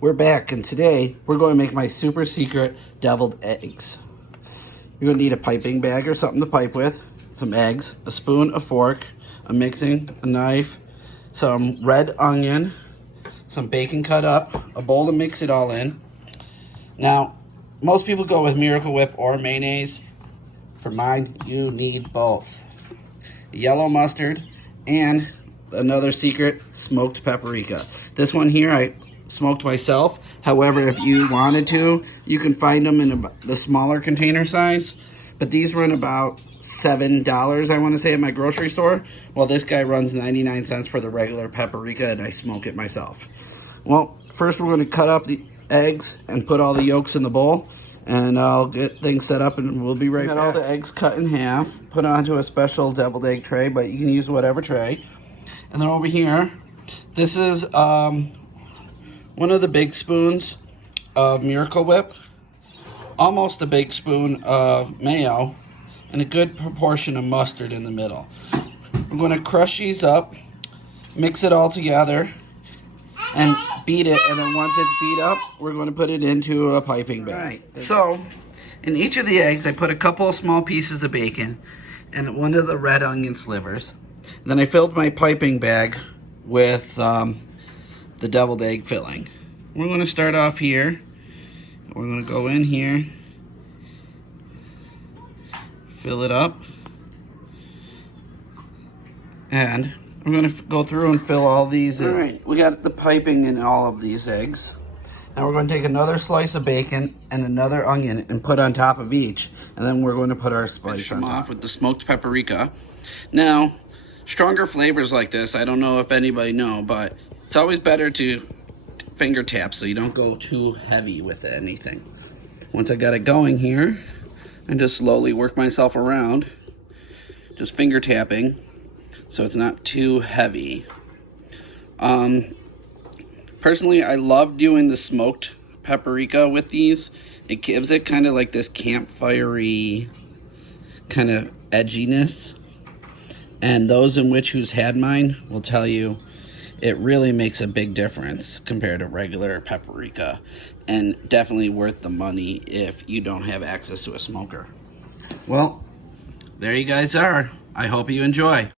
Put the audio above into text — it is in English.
We're back, and today we're going to make my super secret deviled eggs. You're going to need a piping bag or something to pipe with, some eggs, a spoon, a fork, a knife, some red onion, some bacon cut up, a bowl to mix it all in. Now, most people go with Miracle Whip or mayonnaise. For mine, you need both. Yellow mustard and another secret, smoked paprika. This one here I smoked myself. However, if you wanted to, you can find them in the smaller container size. But these run about $7, I want to say, at my grocery store. Well, this guy runs 99 cents for the regular paprika, and I smoke it myself. Well, first we're going to cut up the eggs and put all the yolks in the bowl. And I'll get things set up and we'll be right back. Got all the eggs cut in half, put onto a special deviled egg tray, but you can use whatever tray. And then over here, this is one of the big spoons of Miracle Whip, almost a big spoon of mayo, and a good proportion of mustard in the middle. I'm going to crush these up, mix it all together, and beat it, and then once it's beat up, we're going to put it into a piping bag. Right. So, in each of the eggs, I put a couple of small pieces of bacon and one of the red onion slivers. Then I filled my piping bag with the deviled egg filling. We're going to start off here. We're going to go in here, fill it up, and we're going to go through and fill all these in. All right, we got the piping in all of these eggs. Now we're going to take another slice of bacon and another onion and put on top of each, and then we're going to put our spice on top. Off with the smoked paprika. Now, stronger flavors like this, I don't know if anybody know, but it's always better to finger tap so you don't go too heavy with anything. Once I got it going here, I just slowly work myself around, just finger tapping, so it's not too heavy. Personally, I love doing the smoked paprika with these. It gives it kind of like this campfire-y kind of edginess. And those in which who's had mine will tell you it really makes a big difference compared to regular paprika. And definitely worth the money if you don't have access to a smoker. Well, there you guys are. I hope you enjoy.